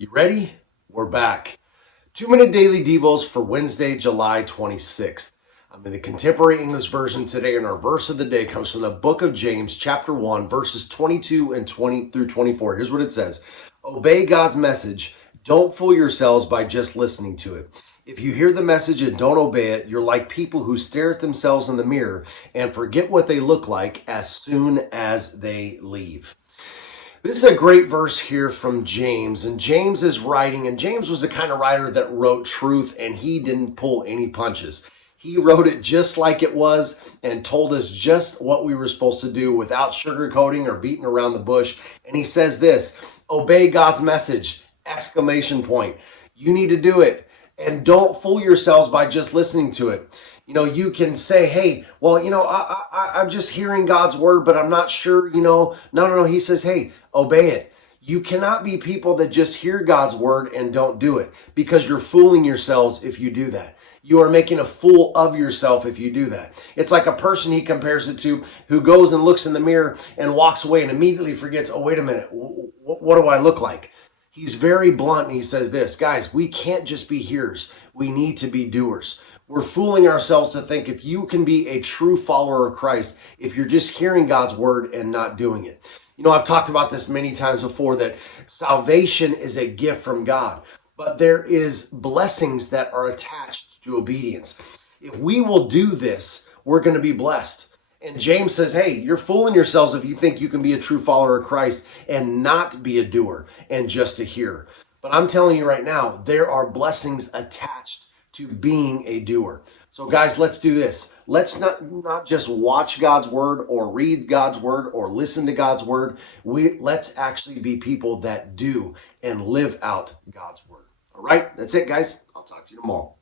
You ready? We're back. 2-minute daily devos for Wednesday, July 26th. I'm in the Contemporary English Version today, and our verse of the day comes from the book of James, chapter 1, verses 22 and 20 through 24. Here's what it says. Obey God's message. Don't fool yourselves by just listening to it. If you hear the message and don't obey it, you're like people who stare at themselves in the mirror and forget what they look like as soon as they leave. This is a great verse here from James, and James is writing, and James was the kind of writer that wrote truth, and he didn't pull any punches. He wrote it just like it was and told us just what we were supposed to do without sugarcoating or beating around the bush. And he says this, obey God's message, exclamation point. You need to do it, and don't fool yourselves by just listening to it. You know, you can say, hey, well, I'm just hearing God's word, but I'm not sure, No. He says, hey, obey it. You cannot be people that just hear God's word and don't do it, because you're fooling yourselves if you do that. You are making a fool of yourself if you do that. It's like a person he compares it to who goes and looks in the mirror and walks away and immediately forgets, oh, wait a minute, what do I look like? He's very blunt and he says this, guys, we can't just be hearers. We need to be doers. We're fooling ourselves to think if you can be a true follower of Christ, if you're just hearing God's word and not doing it. You know, I've talked about this many times before, that salvation is a gift from God, but there is blessings that are attached to obedience. If we will do this, we're going to be blessed. And James says, hey, you're fooling yourselves if you think you can be a true follower of Christ and not be a doer and just a hearer. But I'm telling you right now, there are blessings attached to being a doer. So guys, let's do this. Let's not just watch God's word or read God's word or listen to God's word. Let's actually be people that do and live out God's word. All right, that's it, guys. I'll talk to you tomorrow.